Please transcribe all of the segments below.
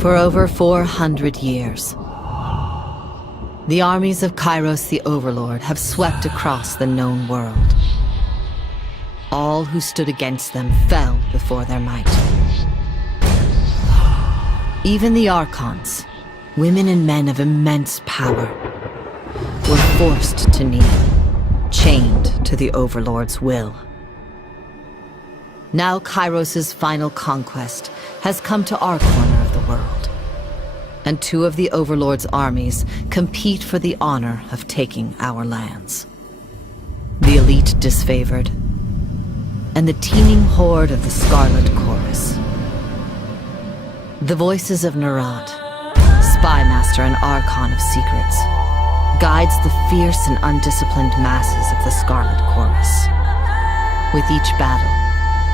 For over 400 years, the armies of Kairos the Overlord have swept across the known world. All who stood against them fell before their might. Even the Archons, women and men of immense power, were forced to kneel, chained to the Overlord's will. Now Kairos' final conquest has come to our corner of the world, and two of the Overlord's armies compete for the honor of taking our lands. The elite disfavored, and the teeming horde of the Scarlet Chorus. The voices of Narad, spymaster and Archon of secrets, guides the fierce and undisciplined masses of the Scarlet Chorus. With each battle,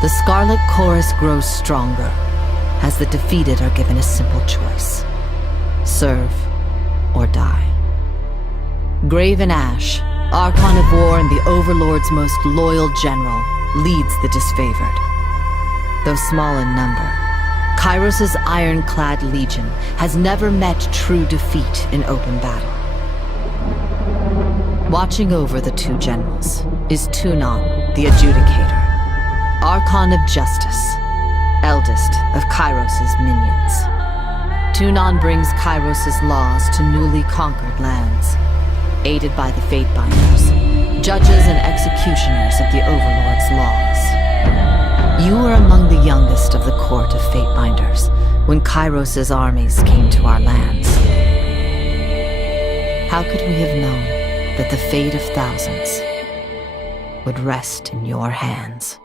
the Scarlet Chorus grows stronger, as the defeated are given a simple choice: serve or die. Graven Ash, Archon of War and the Overlord's most loyal general, leads the disfavored. Though small in number, Kairos' ironclad legion has never met true defeat in open battle. Watching over the two generals is Tunon, the Adjudicator, Archon of Justice, eldest of Kairos' minions. Tunon brings Kairos' laws to newly conquered lands, aided by the Fatebinders, judges and executioners of the Overlord's laws. You were among the youngest of the court of Fatebinders when Kairos' armies came to our lands. How could we have known that the fate of thousands would rest in your hands?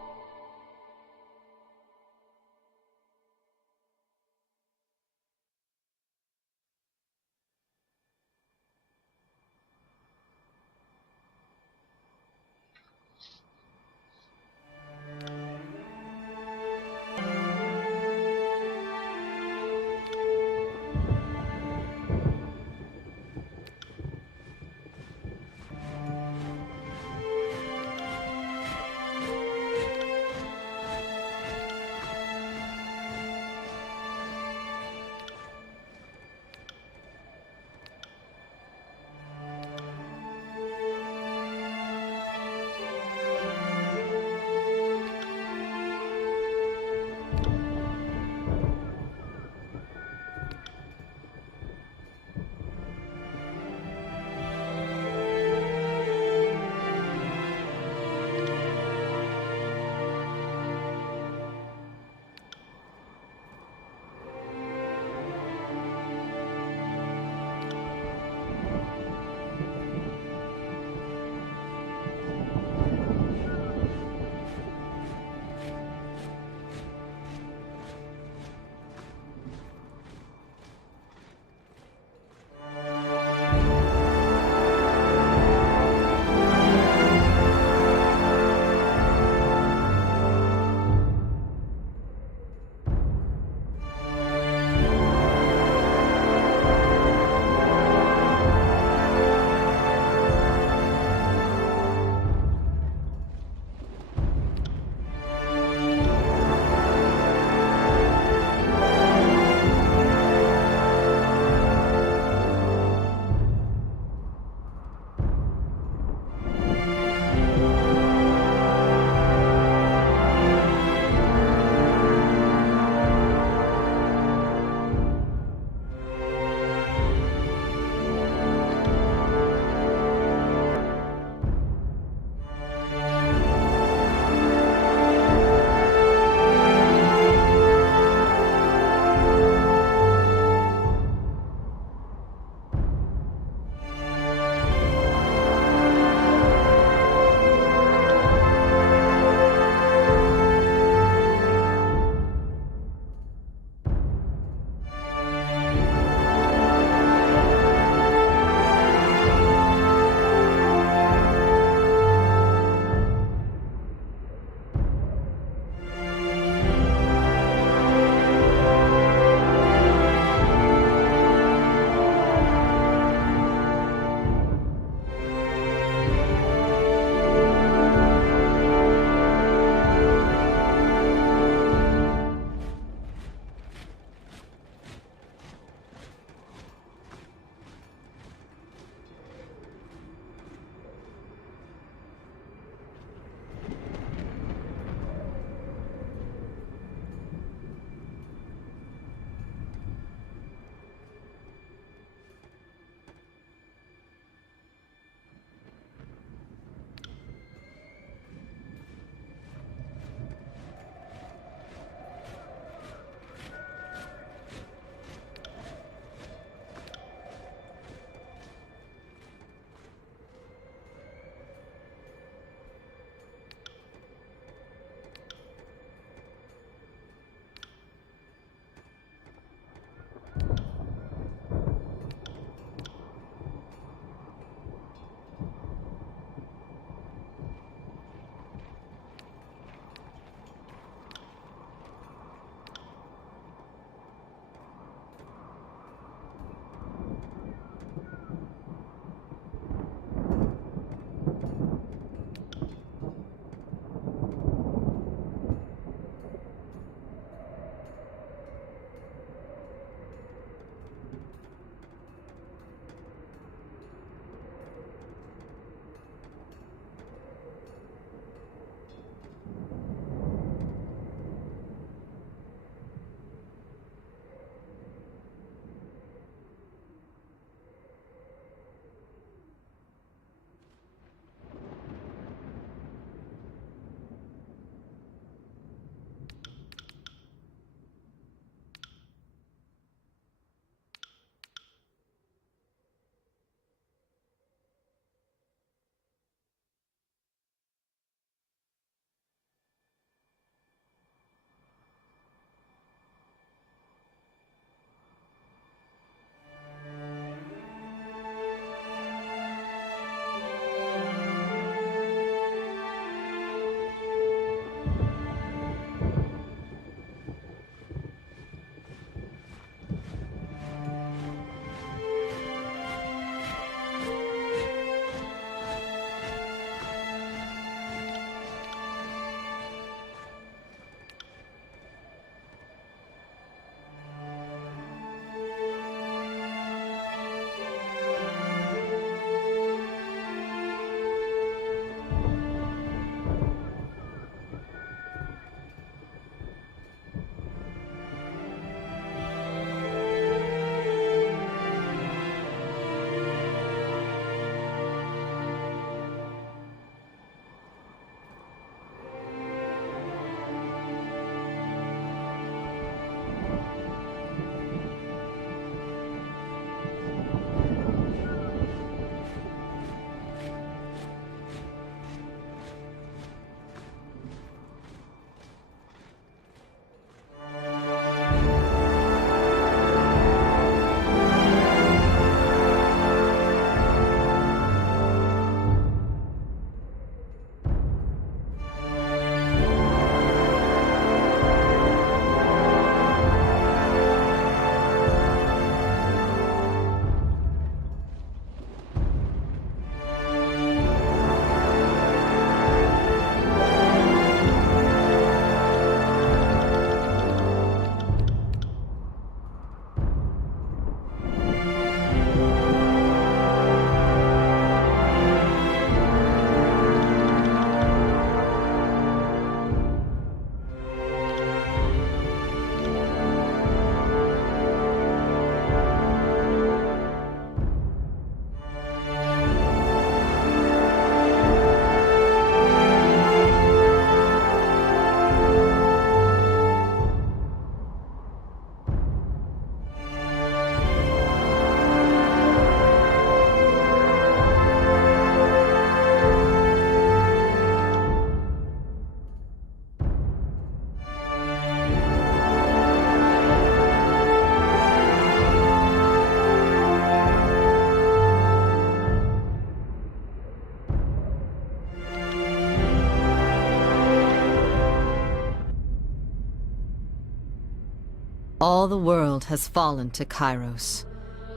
All the world has fallen to Kairos,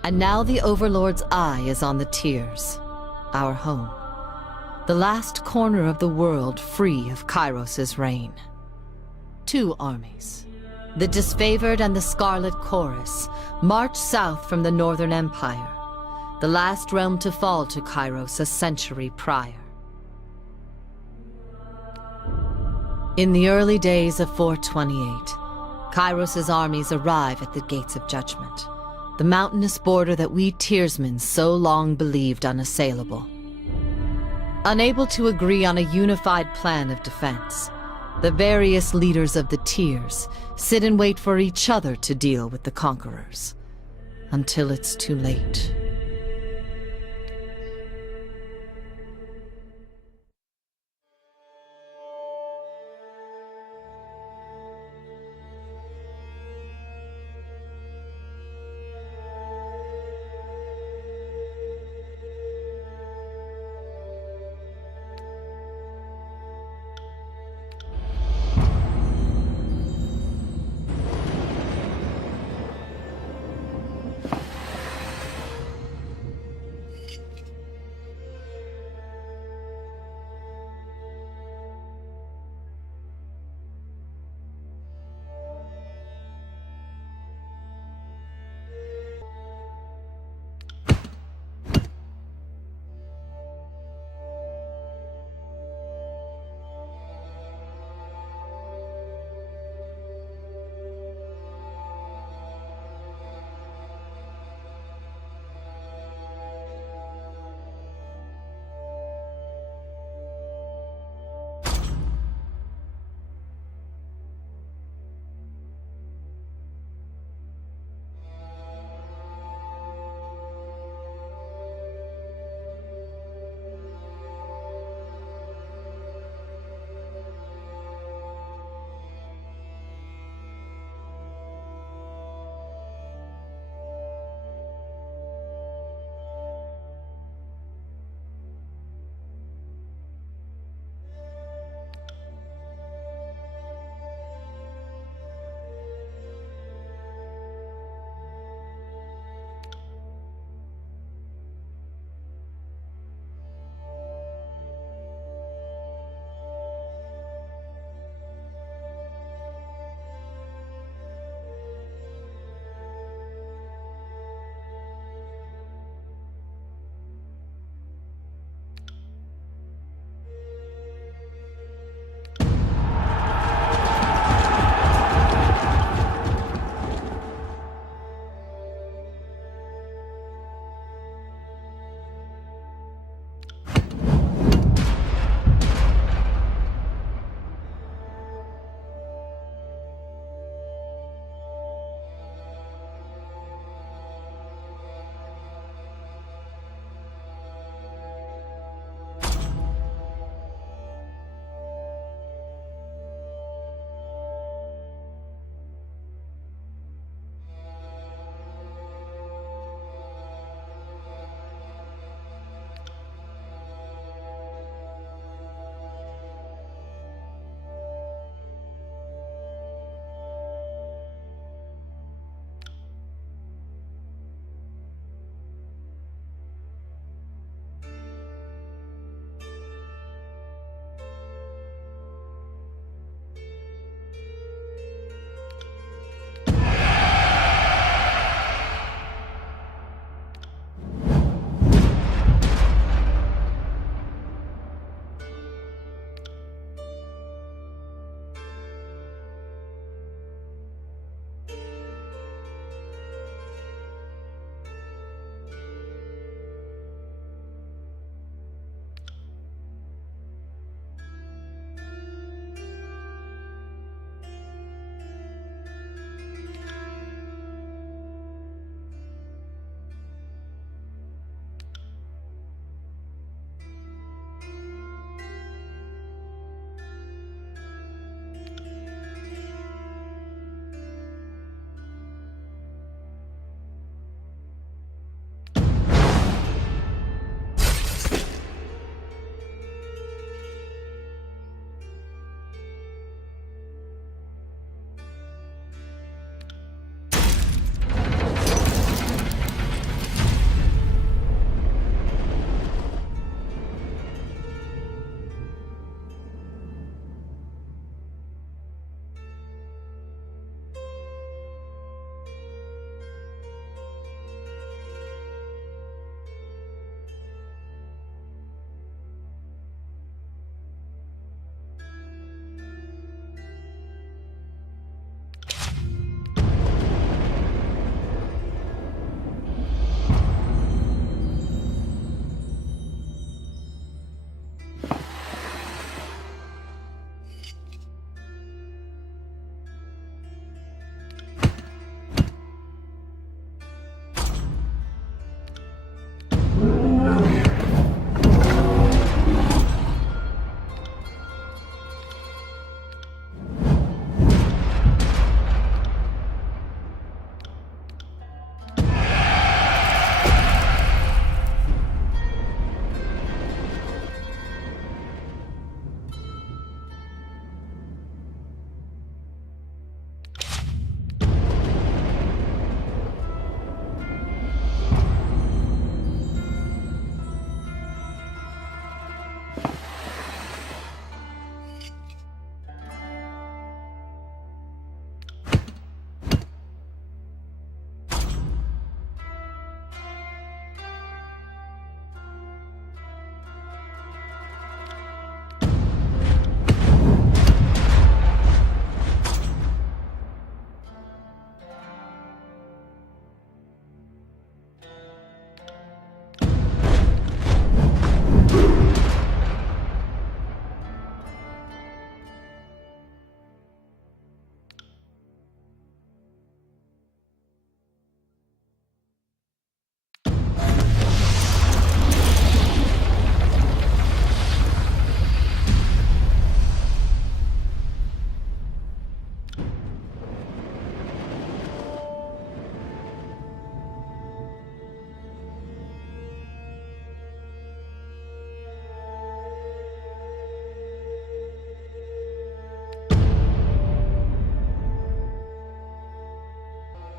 and now the Overlord's eye is on the Tears, our home. The last corner of the world free of Kairos' reign. 2 armies, the Disfavored and the Scarlet Chorus, march south from the Northern Empire, the last realm to fall to Kairos a century prior. In the early days of 428, Kairos' armies arrive at the Gates of Judgment, the mountainous border that we Tearsmen so long believed unassailable. Unable to agree on a unified plan of defense, the various leaders of the Tears sit and wait for each other to deal with the conquerors, until it's too late.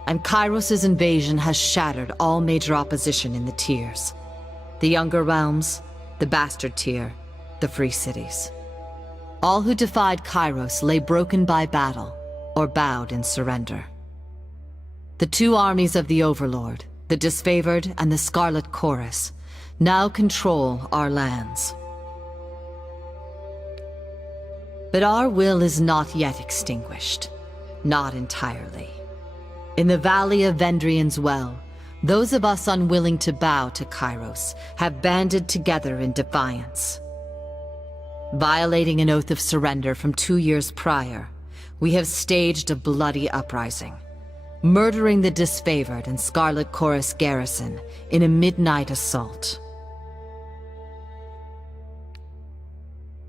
and Kairos' invasion has shattered all major opposition in the tiers. The Younger Realms, the Bastard Tier, the Free Cities. All who defied Kairos lay broken by battle, or bowed in surrender. The two armies of the Overlord, the Disfavored and the Scarlet Chorus, now control our lands. But our will is not yet extinguished. Not entirely. In the Valley of Vendrian's Well, those of us unwilling to bow to Kairos have banded together in defiance. Violating an oath of surrender from 2 years prior, we have staged a bloody uprising, murdering the Disfavored and Scarlet Chorus garrison in a midnight assault.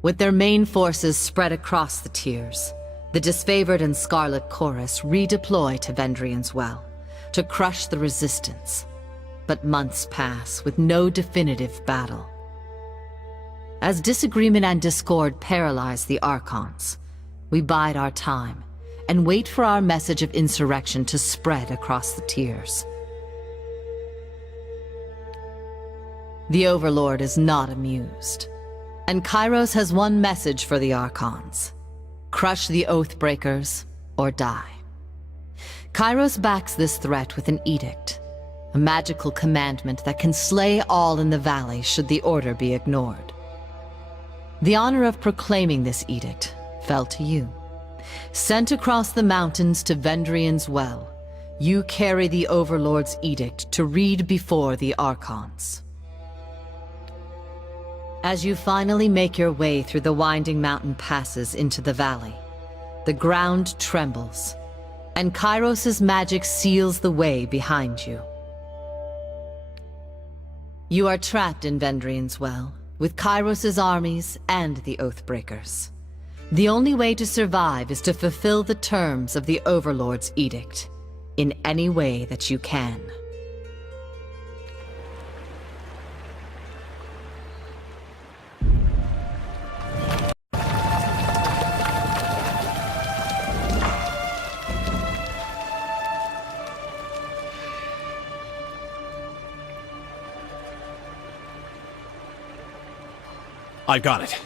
With their main forces spread across the tiers, the Disfavored and Scarlet Chorus redeploy to Vendrian's Well to crush the resistance. But months pass with no definitive battle. As disagreement and discord paralyze the Archons, we bide our time and wait for our message of insurrection to spread across the tiers. The Overlord is not amused, and Kairos has one message for the Archons: crush the Oathbreakers or die. Kairos backs this threat with an edict, a magical commandment that can slay all in the valley should the order be ignored. The honor of proclaiming this edict fell to you. Sent across the mountains to Vendrian's Well, you carry the Overlord's edict to read before the Archons. As you finally make your way through the winding mountain passes into the valley, the ground trembles, and Kairos' magic seals the way behind you. You are trapped in Vendrian's Well, with Kairos' armies and the Oathbreakers. The only way to survive is to fulfill the terms of the Overlord's edict, in any way that you can. I got it.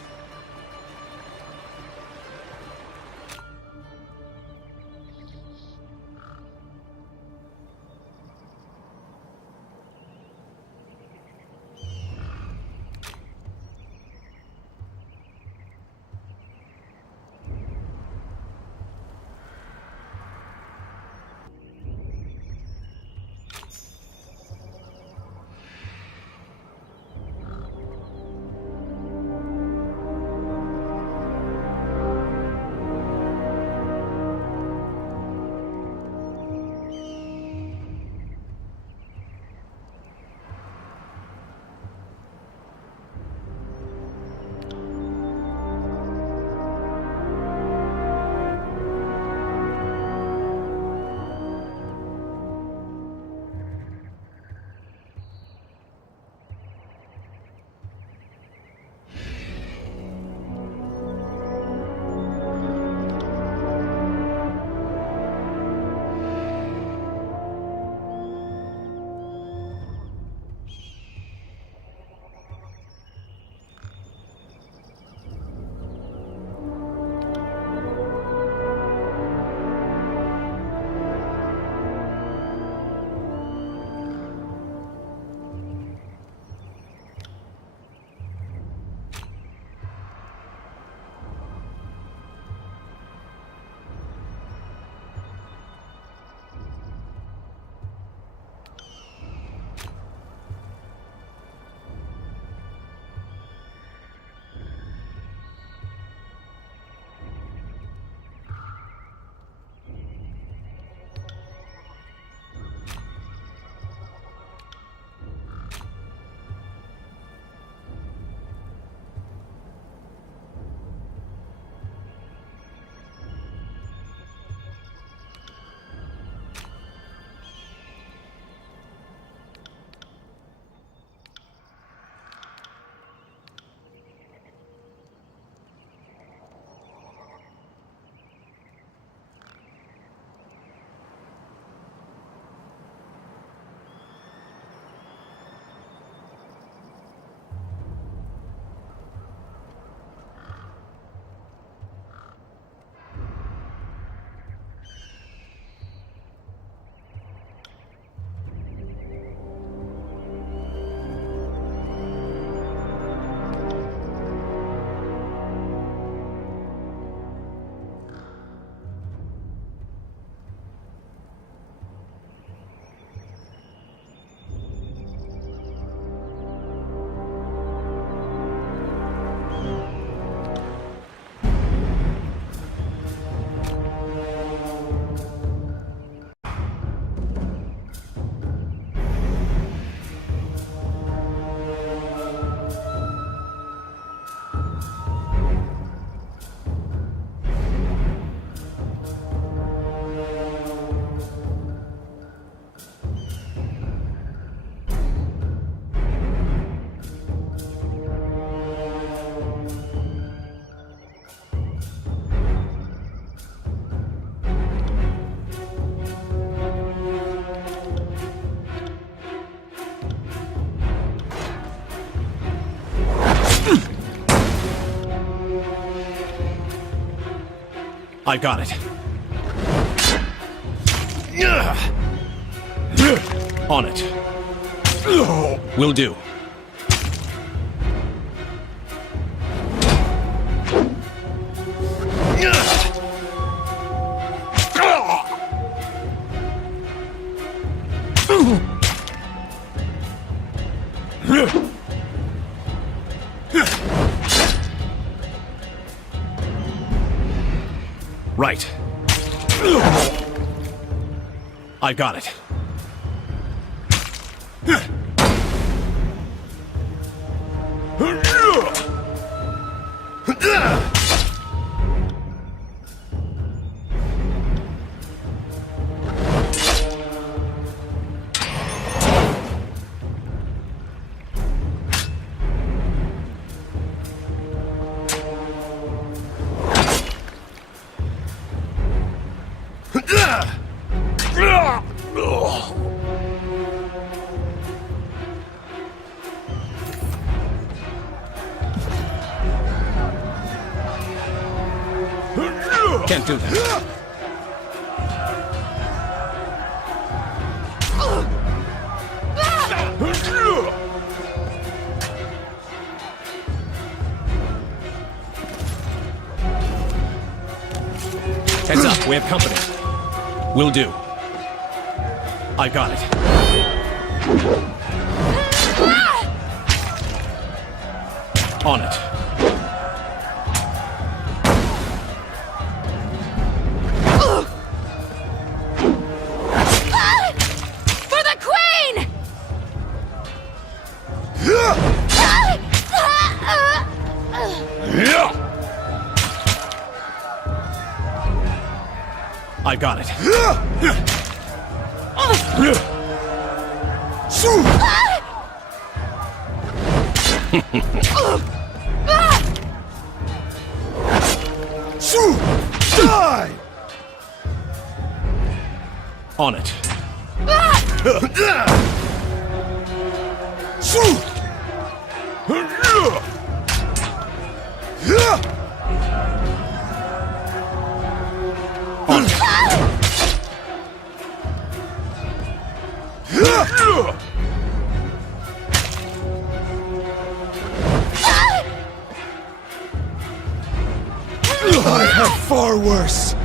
I got it. On it. Will do. Right. I got it. Can't do that. Heads up, we have company. Will do. I got it. On it. For the Queen! I got it. Die! On it. On it. I have far worse.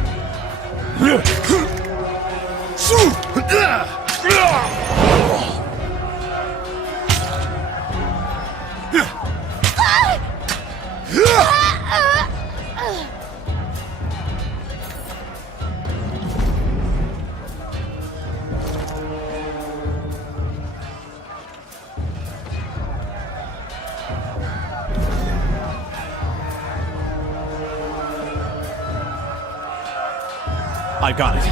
I got it.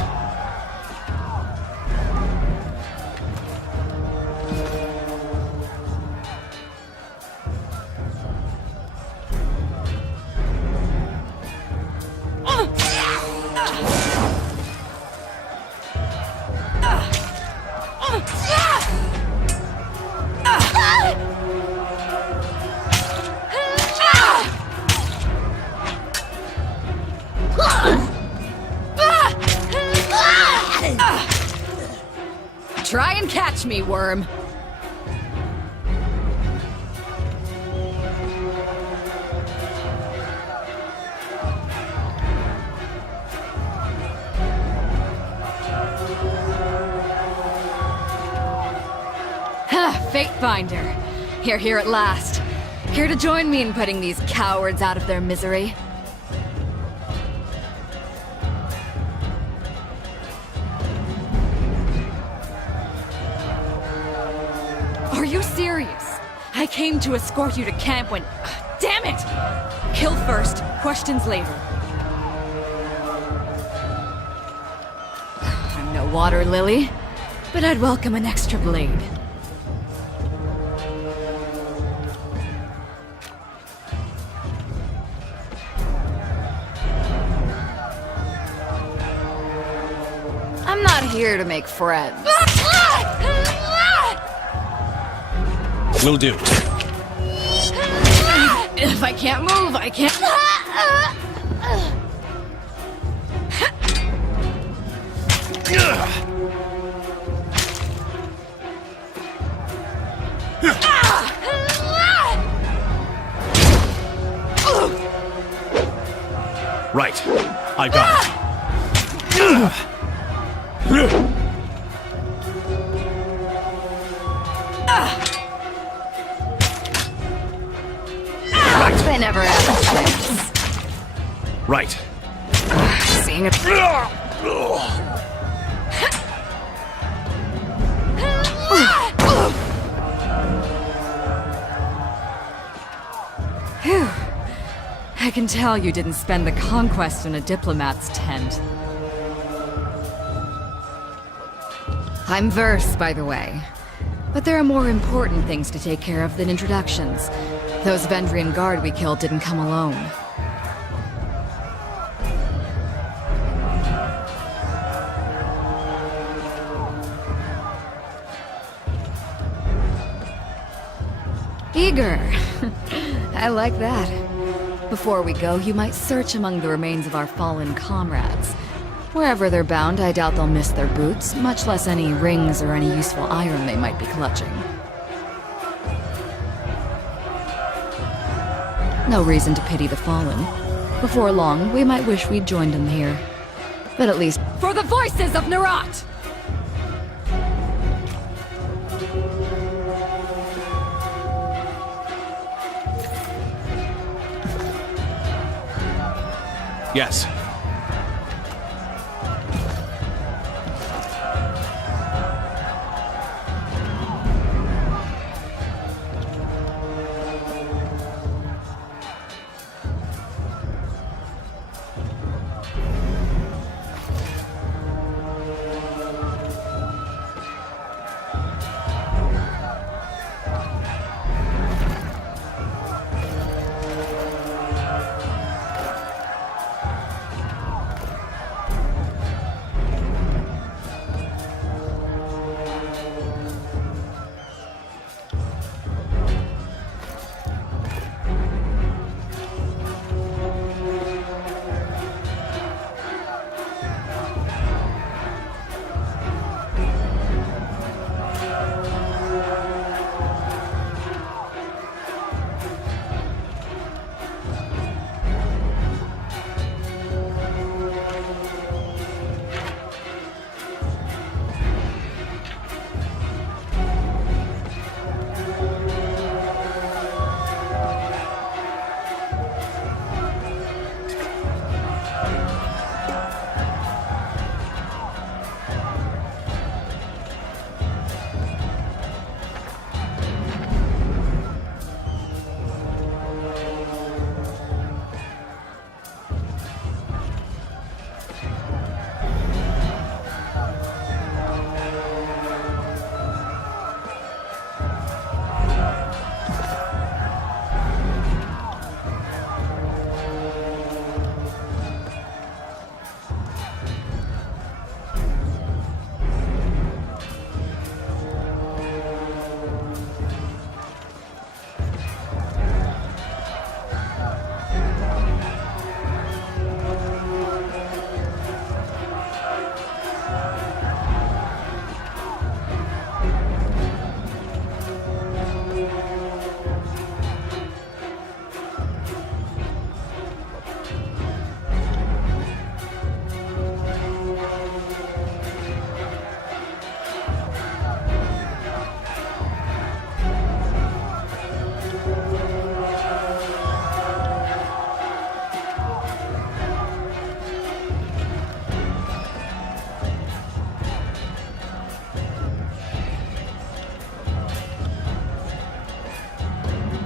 Try and catch me, worm. Fate Finder. You're here at last. Here to join me in putting these cowards out of their misery. Are you serious? I came to escort you to camp when... Damn it! Kill first, questions later. I'm no water lily, but I'd welcome an extra blade. I'm not here to make friends. Will do. If I can't move, I can't... Right. I got it. They never have a chance. Right. Seeing it. Phew. I can tell you didn't spend the conquest in a diplomat's tent. I'm Verse, by the way. But there are more important things to take care of than introductions. Those Vendrian guard we killed didn't come alone. Eager. I like that. Before we go, you might search among the remains of our fallen comrades. Wherever they're bound, I doubt they'll miss their boots, much less any rings or any useful iron they might be clutching. No reason to pity the fallen. Before long, we might wish we'd joined them here. But at least for the voices of Nerat! Yes.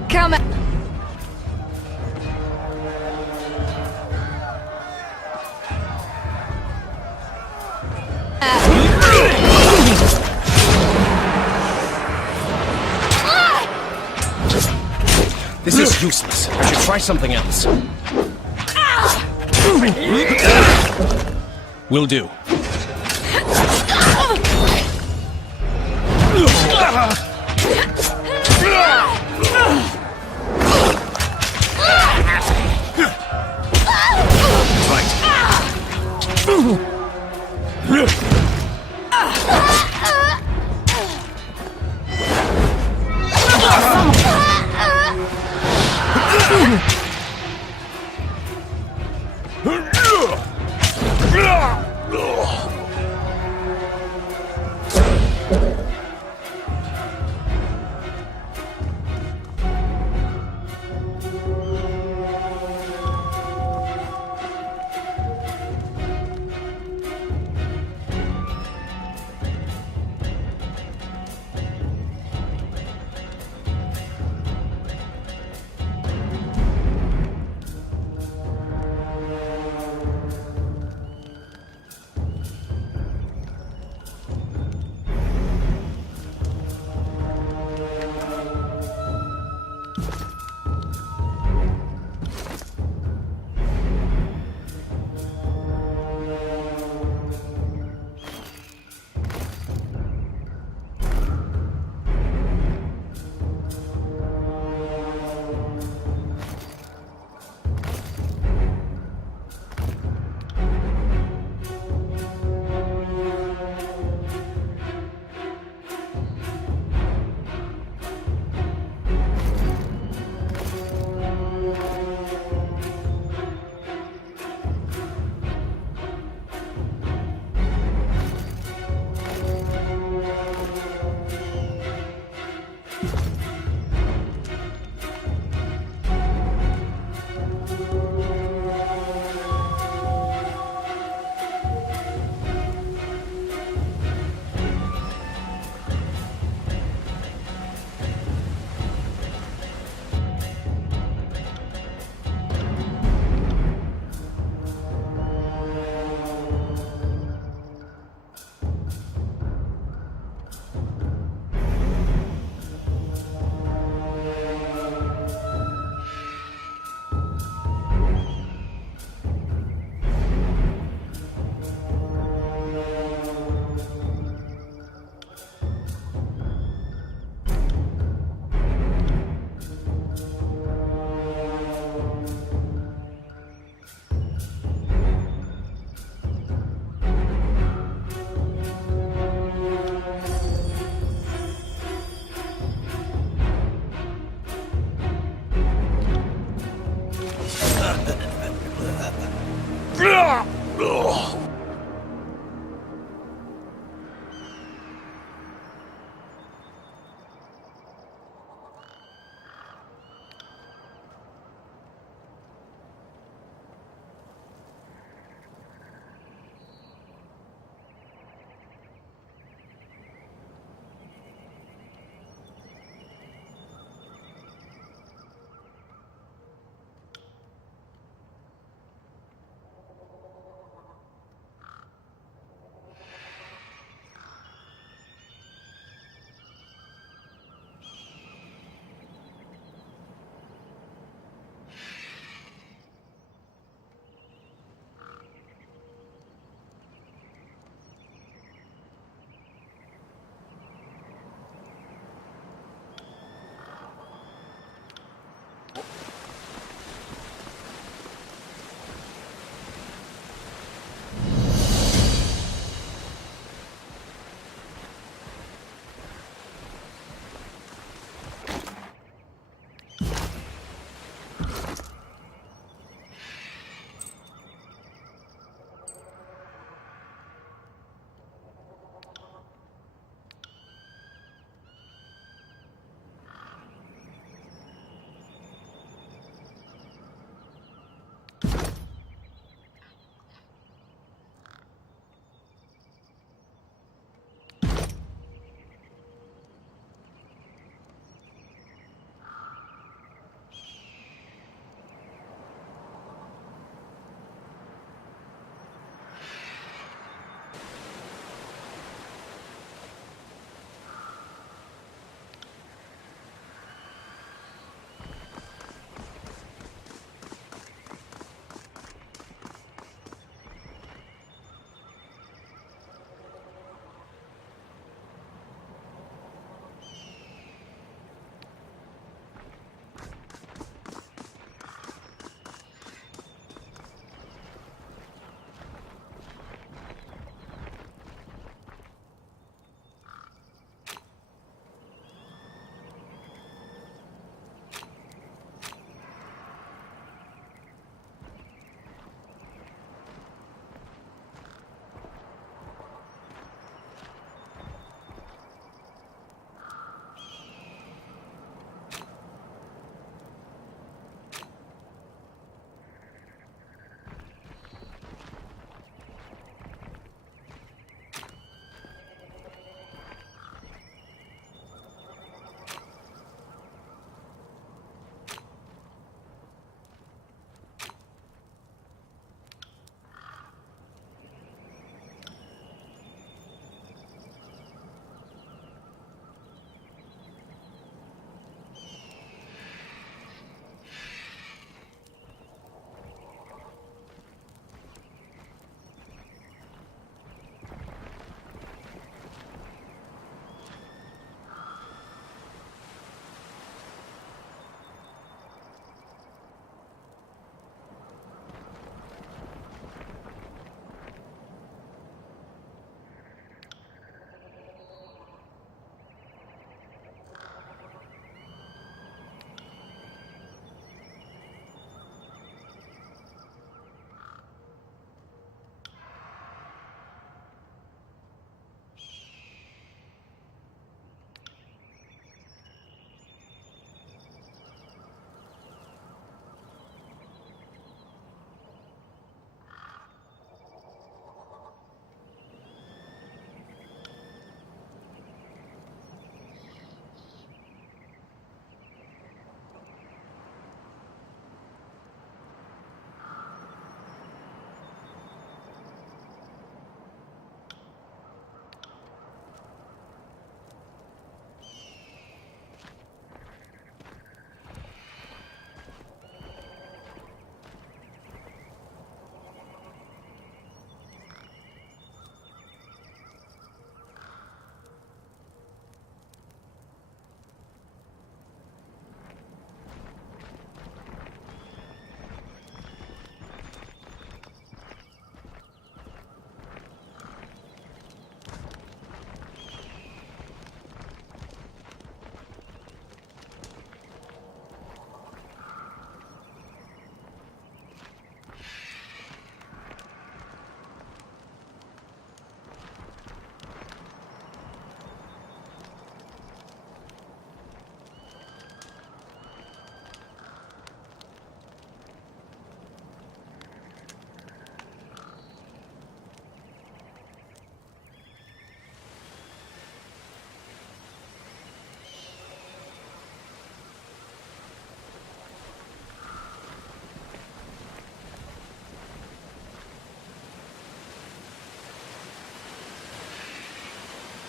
Come This is useless. I should try something else. Will do. Right.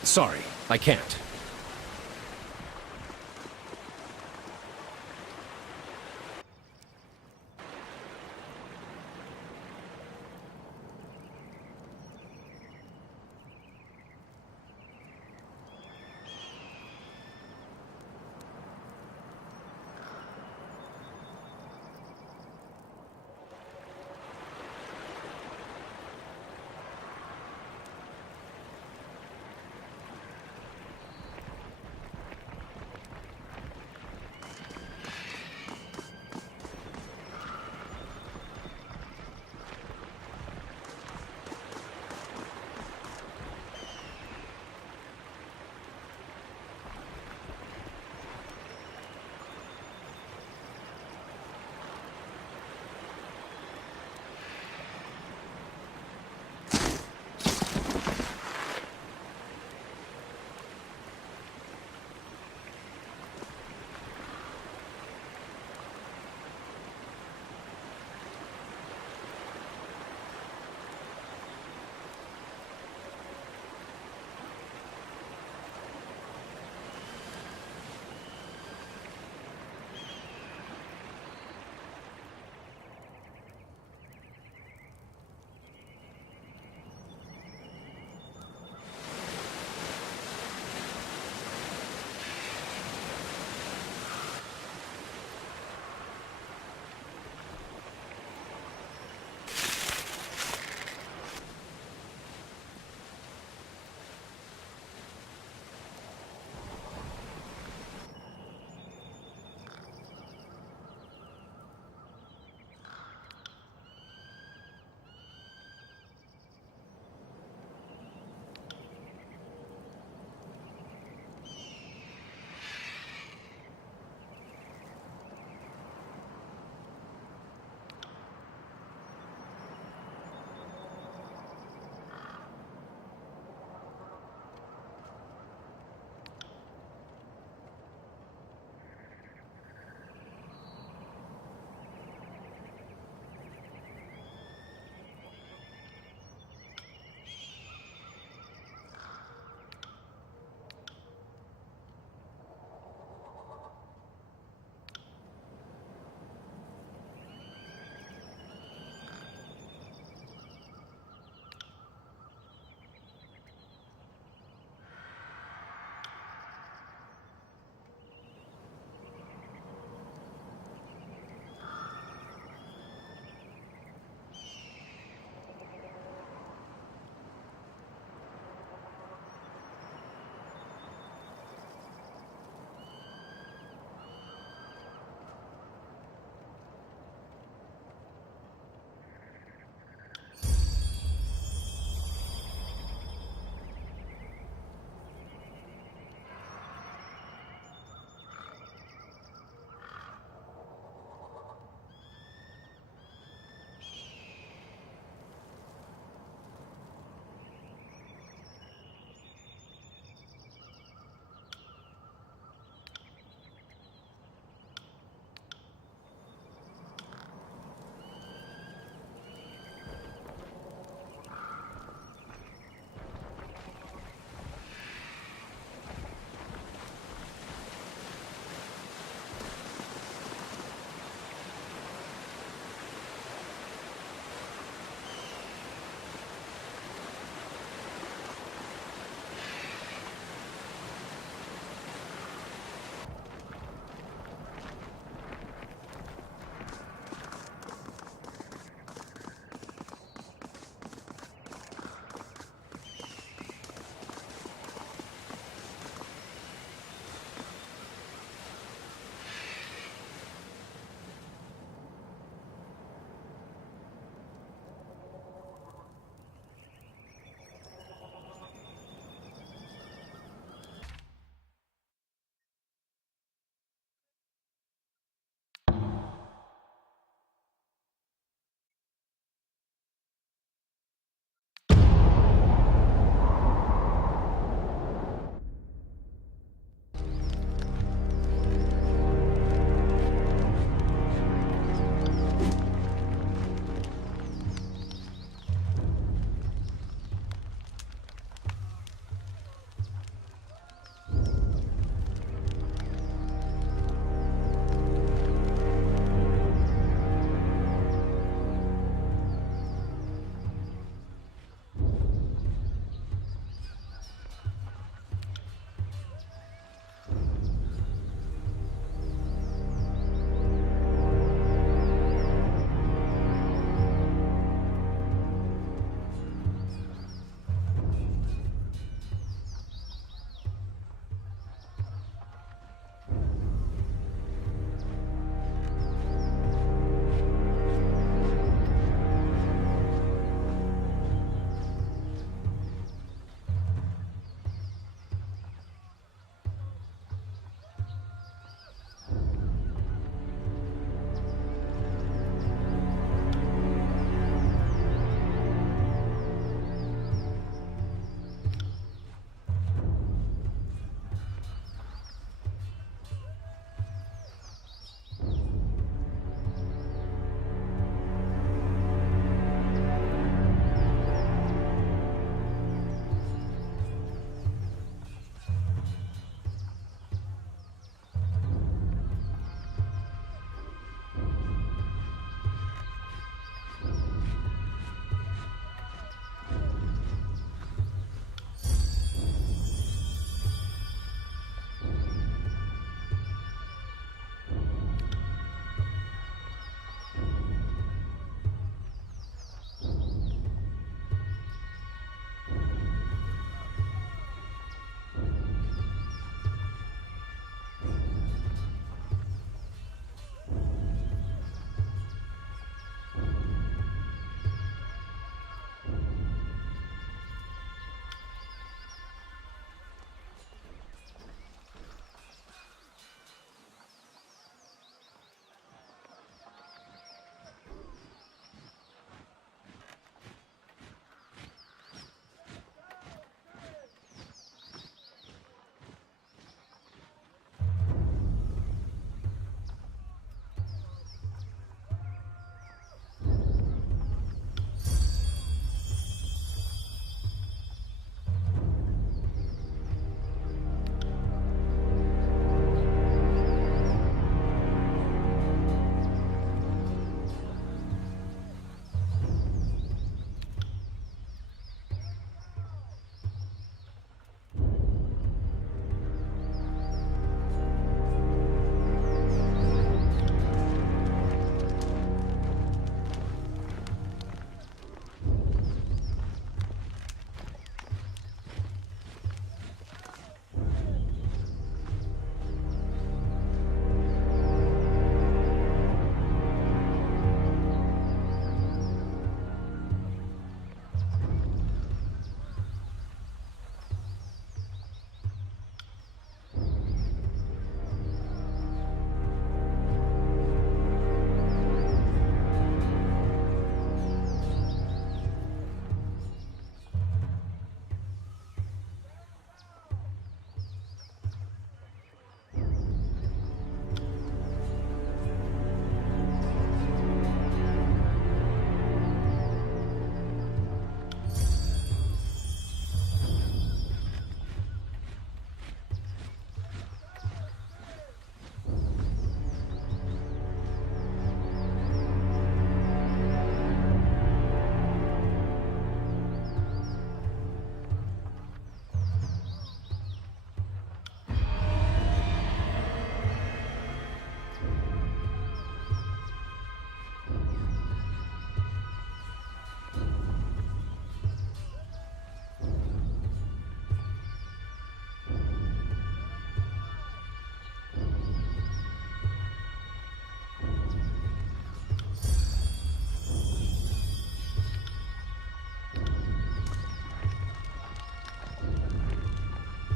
Sorry, I can't.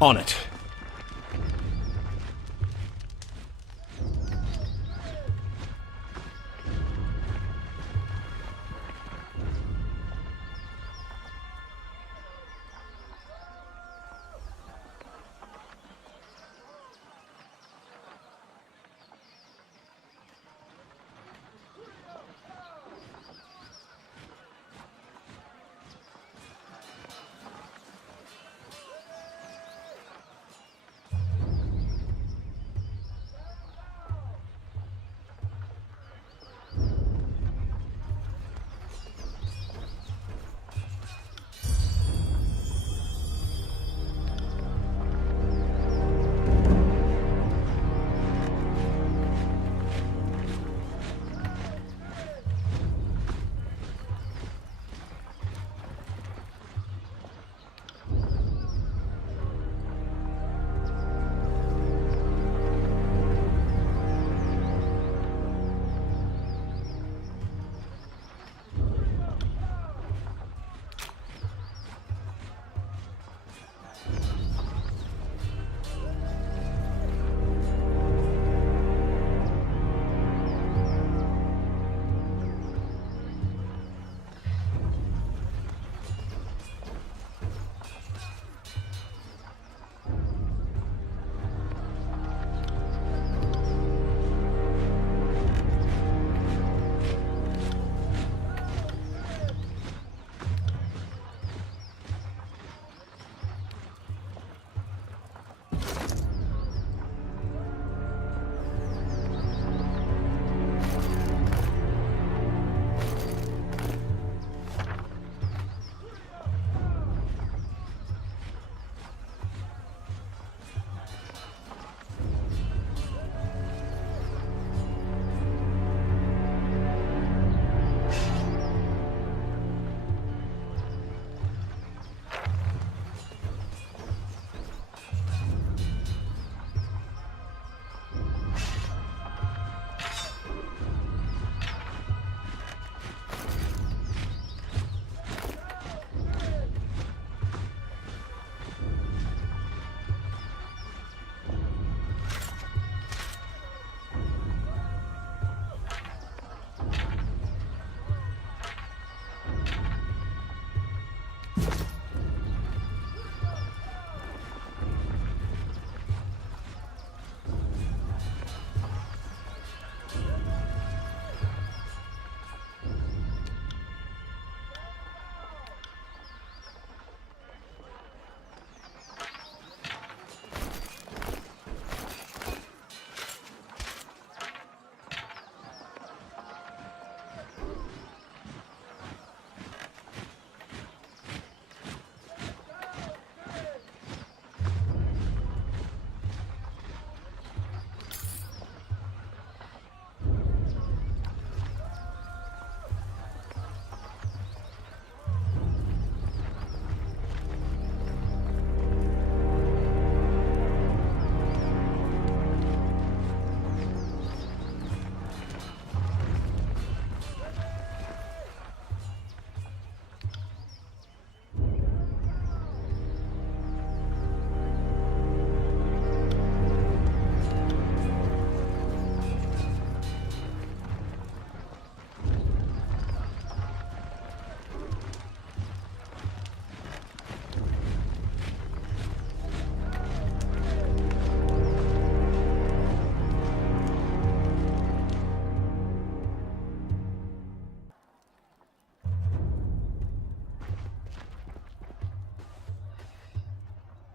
On it.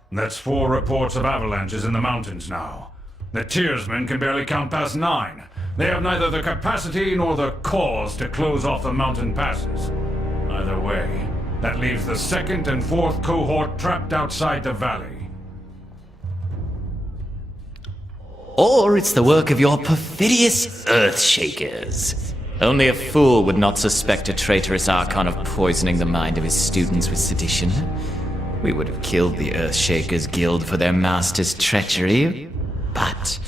That's 4 reports of avalanches in the mountains now. The Tiersmen can barely count past 9. They have neither the capacity nor the cause to close off the mountain passes. Either way, that leaves the 2nd and 4th cohort trapped outside the valley. Or it's the work of your perfidious Earthshakers. Only a fool would not suspect a traitorous Archon of poisoning the mind of his students with sedition. We would have killed the Earthshakers Guild for their master's treachery, but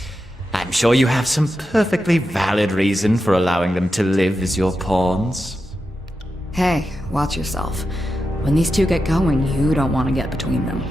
I'm sure you have some perfectly valid reason for allowing them to live as your pawns. Hey, watch yourself. When these two get going, you don't want to get between them.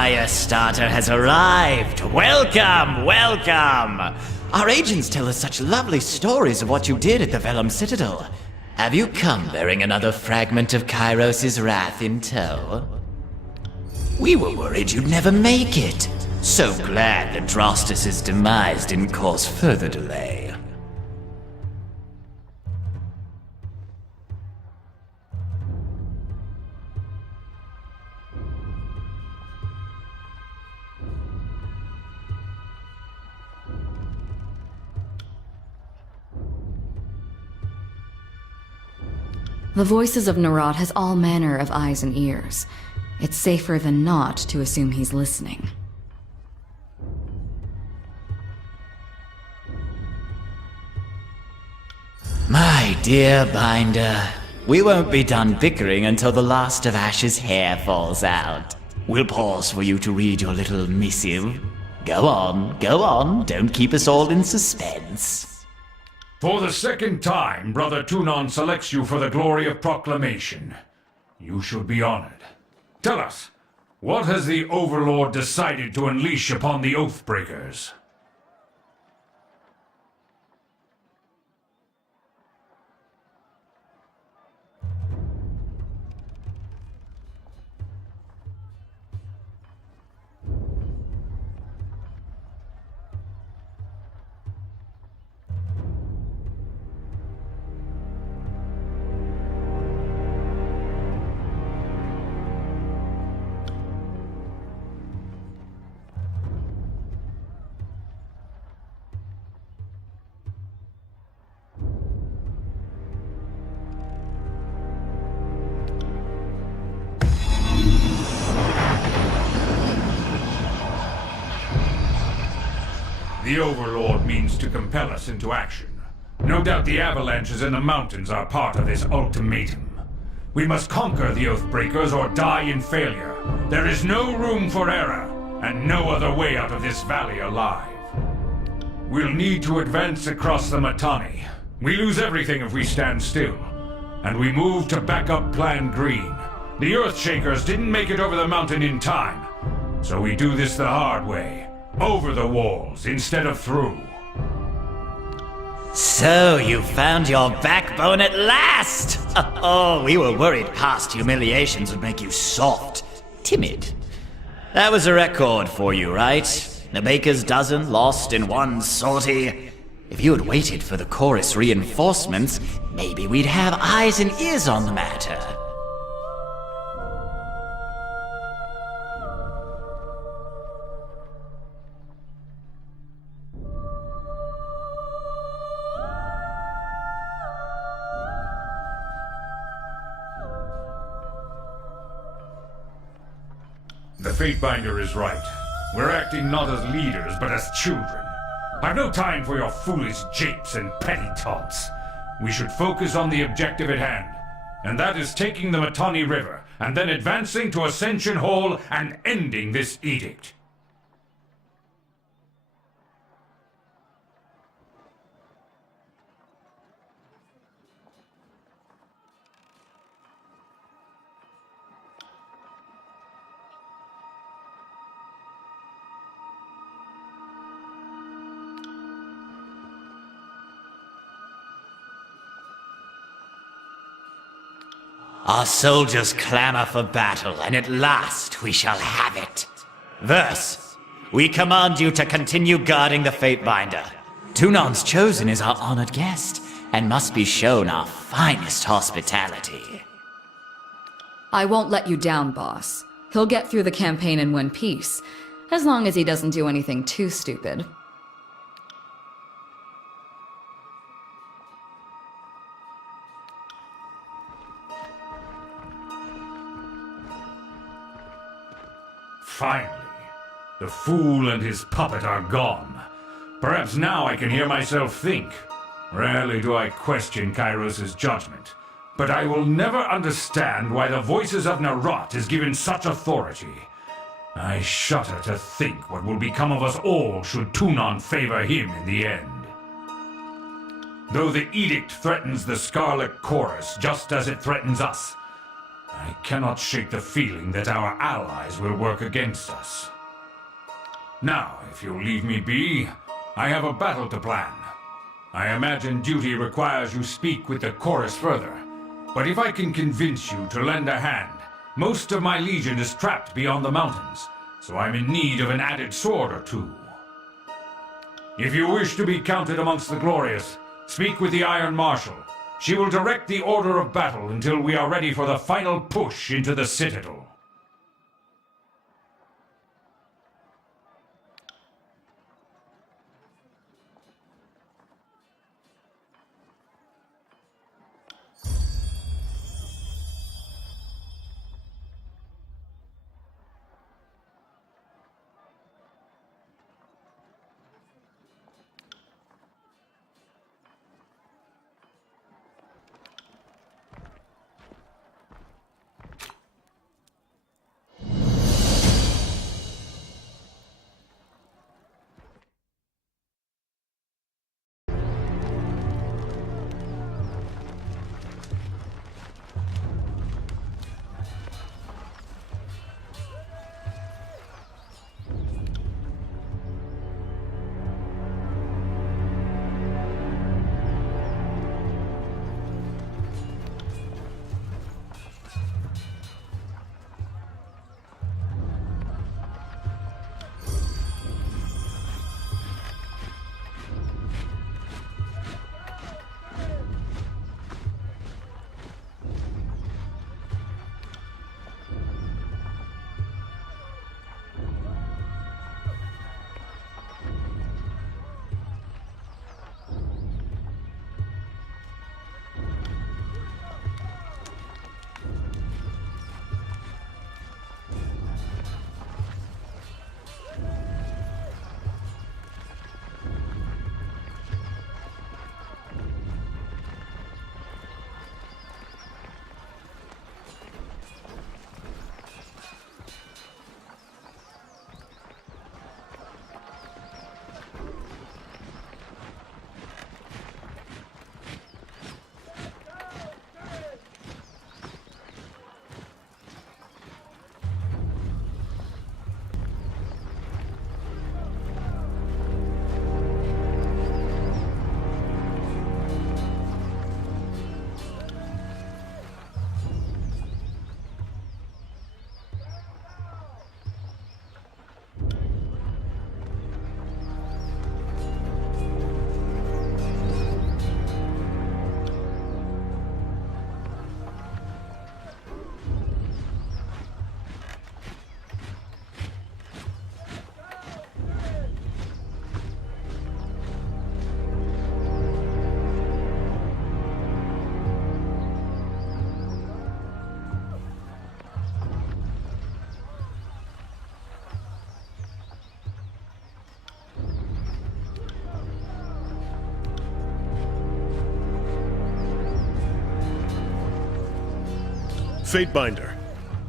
fire starter has arrived. Welcome, welcome! Our agents tell us such lovely stories of what you did at the Vellum Citadel. Have you come bearing another fragment of Kairos' wrath in tow? We were worried you'd never make it. So glad that Drostus' demise didn't cause further delay. The voices of Narod has all manner of eyes and ears. It's safer than not to assume he's listening. My dear Binder, we won't be done bickering until the last of Ash's hair falls out. We'll pause for you to read your little missive. Go on, don't keep us all in suspense. For the second time, Brother Tunon selects you for the glory of proclamation. You should be honored. Tell us, what has the Overlord decided to unleash upon the Oathbreakers? The Overlord means to compel us into action. No doubt the avalanches in the mountains are part of this ultimatum. We must conquer the Oathbreakers or die in failure. There is no room for error, and no other way out of this valley alive. We'll need to advance across the Mittani. We lose everything if we stand still. And we move to backup Plan Green. The Earthshakers didn't make it over the mountain in time. So we do this the hard way. Over the walls instead of through. So you found your backbone at last! Oh, we were worried past humiliations would make you soft, timid. That was a record for you, right? The baker's dozen lost in one sortie. If you had waited for the chorus reinforcements, maybe we'd have eyes and ears on the matter. The Fatebinder is right. We're acting not as leaders, but as children. I've no time for your foolish japes and petty taunts. We should focus on the objective at hand, and that is taking the Mittani River, and then advancing to Ascension Hall and ending this edict. Our soldiers clamor for battle, and at last we shall have it. Thus, we command you to continue guarding the Fatebinder. Tunon's Chosen is our honored guest, and must be shown our finest hospitality. I won't let you down, boss. He'll get through the campaign in one piece, as long as he doesn't do anything too stupid. Finally, the fool and his puppet are gone. Perhaps now I can hear myself think. Rarely do I question Kairos' judgment, but I will never understand why the voices of Narot is given such authority. I shudder to think what will become of us all should Tunon favor him in the end. Though the edict threatens the Scarlet Chorus just as it threatens us, I cannot shake the feeling that our allies will work against us. Now, if you'll leave me be, I have a battle to plan. I imagine duty requires you speak with the chorus further, but if I can convince you to lend a hand, most of my legion is trapped beyond the mountains, so I'm in need of an added sword or two. If you wish to be counted amongst the glorious, speak with the Iron Marshal. She will direct the order of battle until we are ready for the final push into the Citadel. Fatebinder,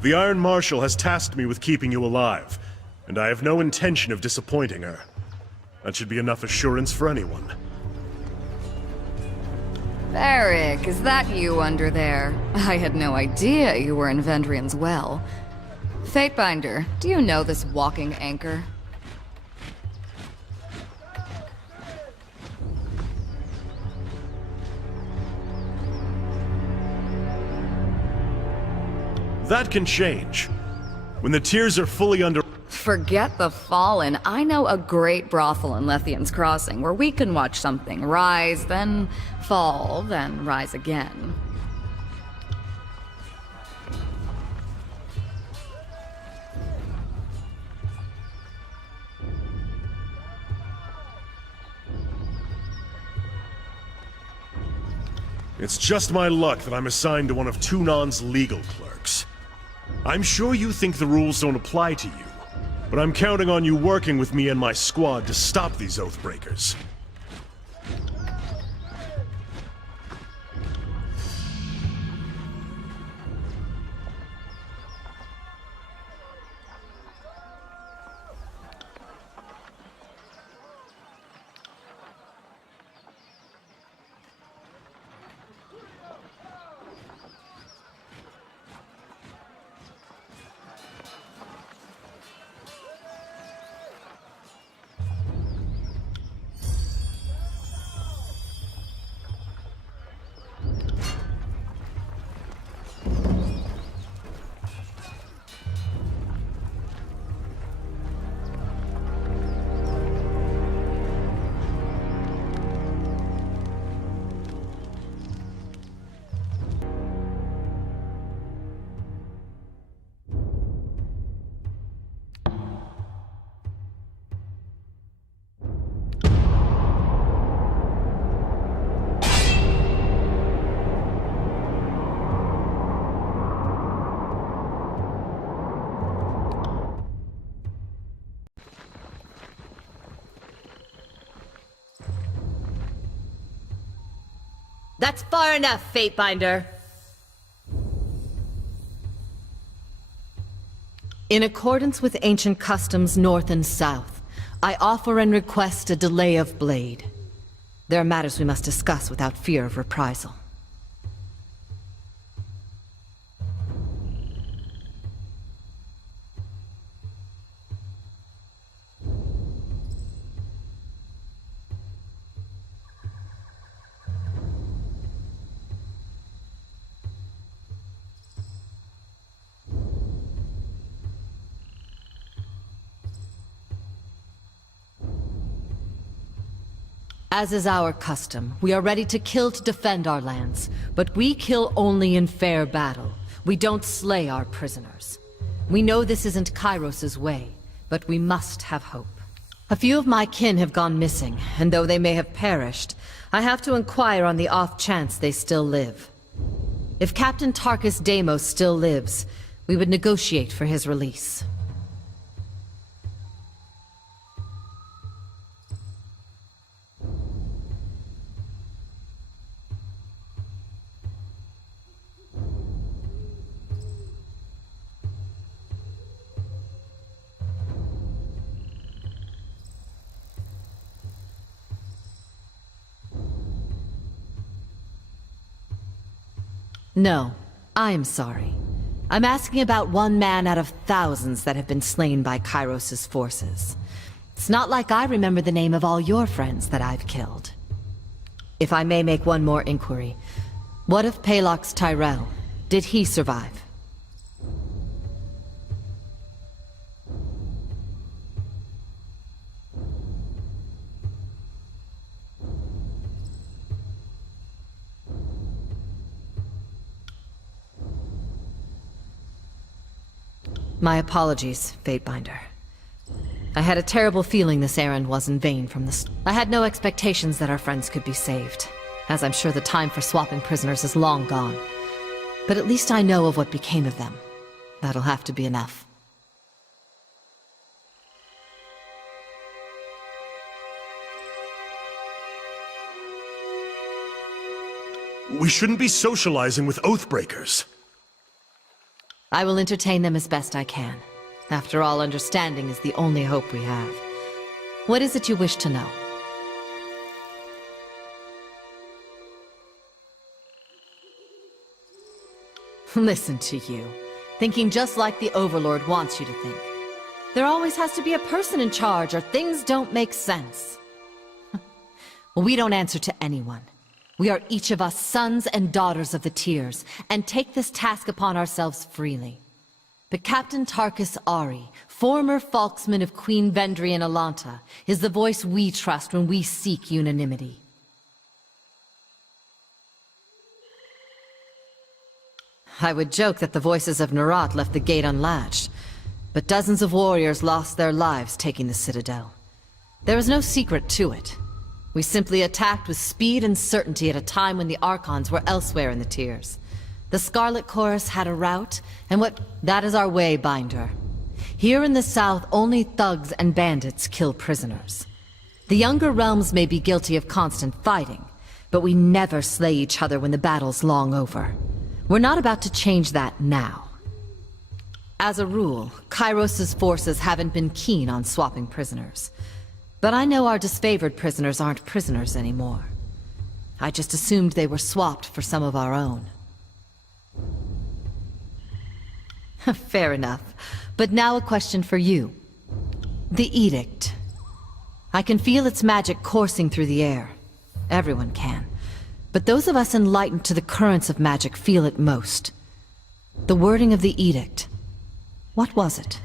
the Iron Marshal has tasked me with keeping you alive, and I have no intention of disappointing her. That should be enough assurance for anyone. Varric, is that you under there? I had no idea you were in Vendrian's well. Fatebinder, do you know this walking anchor? That can change. When the tiers are fully under... Forget the Fallen. I know a great brothel in Lethian's Crossing where we can watch something rise, then fall, then rise again. It's just my luck that I'm assigned to one of Tunan's legal clerks. I'm sure you think the rules don't apply to you, but I'm counting on you working with me and my squad to stop these Oathbreakers. That's far enough, Fatebinder. In accordance with ancient customs north and south, I offer and request a delay of blade. There are matters we must discuss without fear of reprisal. As is our custom, we are ready to kill to defend our lands, but we kill only in fair battle. We don't slay our prisoners. We know this isn't Kairos's way, but we must have hope. A few of my kin have gone missing, and though they may have perished, I have to inquire on the off chance they still live. If Captain Tarkus Deimos still lives, we would negotiate for his release. No, I'm sorry. I'm asking about one man out of thousands that have been slain by Kairos's forces. It's not like I remember the name of all your friends that I've killed. If I may make one more inquiry, what of Palox Tyrell? Did he survive? My apologies, Fatebinder. I had a terrible feeling this errand was in vain from the start. I had no expectations that our friends could be saved, as I'm sure the time for swapping prisoners is long gone. But at least I know of what became of them. That'll have to be enough. We shouldn't be socializing with Oathbreakers. I will entertain them as best I can. After all, understanding is the only hope we have. What is it you wish to know? Listen to you. Thinking just like the Overlord wants you to think. There always has to be a person in charge, or things don't make sense. Well, we don't answer to anyone. We are each of us sons and daughters of the Tears, and take this task upon ourselves freely. But Captain Tarkus Ari, former Falksman of Queen Vendry and Alanta, is the voice we trust when we seek unanimity. I would joke that the voices of Nerat left the gate unlatched, but dozens of warriors lost their lives taking the Citadel. There is no secret to it. We simply attacked with speed and certainty at a time when the Archons were elsewhere in the Tears. The Scarlet Chorus had a route, and that is our way, Binder. Here in the south, only thugs and bandits kill prisoners. The younger realms may be guilty of constant fighting, but we never slay each other when the battle's long over. We're not about to change that now. As a rule, Kairos's forces haven't been keen on swapping prisoners. But I know our disfavored prisoners aren't prisoners anymore. I just assumed they were swapped for some of our own. Fair enough. But now a question for you. The Edict. I can feel its magic coursing through the air. Everyone can. But those of us enlightened to the currents of magic feel it most. The wording of the Edict. What was it?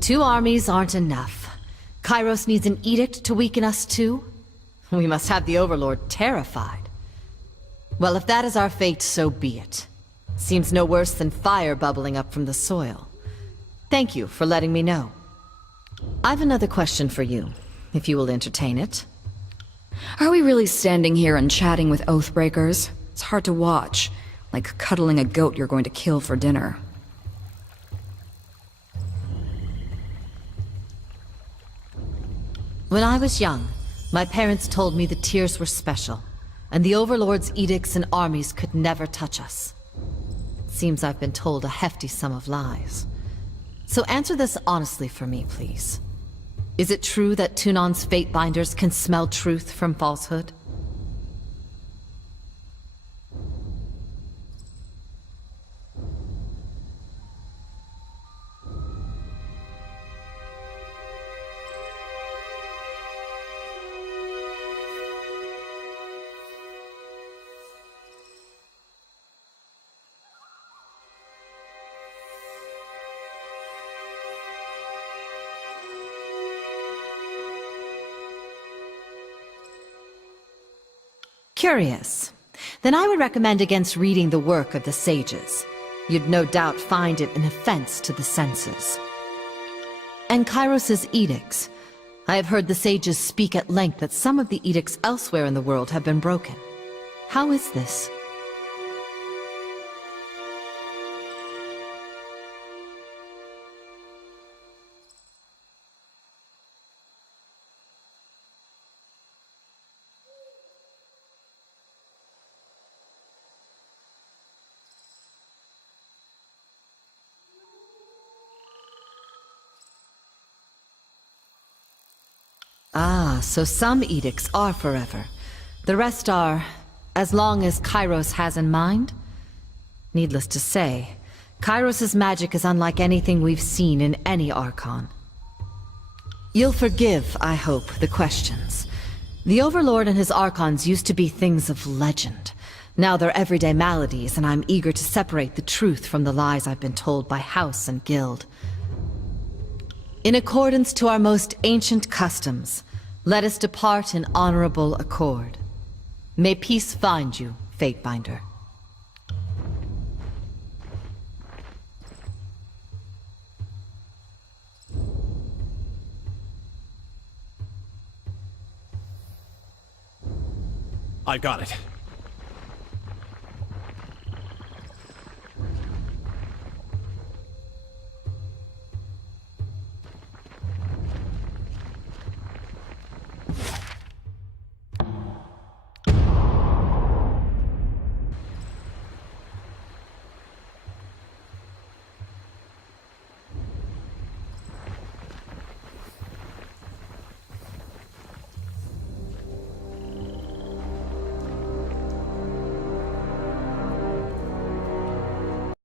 Two armies aren't enough. Kairos needs an edict to weaken us too? We must have the Overlord terrified. Well, if that is our fate, so be it. Seems no worse than fire bubbling up from the soil. Thank you for letting me know. I've another question for you, if you will entertain it. Are we really standing here and chatting with Oathbreakers? It's hard to watch. Like cuddling a goat you're going to kill for dinner. When I was young, my parents told me the Tears were special, and the Overlord's edicts and armies could never touch us. Seems I've been told a hefty sum of lies. So answer this honestly for me, please. Is it true that Tunon's Fatebinders can smell truth from falsehood? Curious. Then I would recommend against reading the work of the sages. You'd no doubt find it an offense to the senses. And Kairos's edicts. I have heard the sages speak at length that some of the edicts elsewhere in the world have been broken. How is this? Ah, so some edicts are forever. The rest are, as long as Kairos has in mind? Needless to say, Kairos's magic is unlike anything we've seen in any Archon. You'll forgive, I hope, the questions. The Overlord and his Archons used to be things of legend. Now they're everyday maladies, and I'm eager to separate the truth from the lies I've been told by house and guild. In accordance to our most ancient customs, let us depart in honorable accord. May peace find you, Fatebinder. I got it.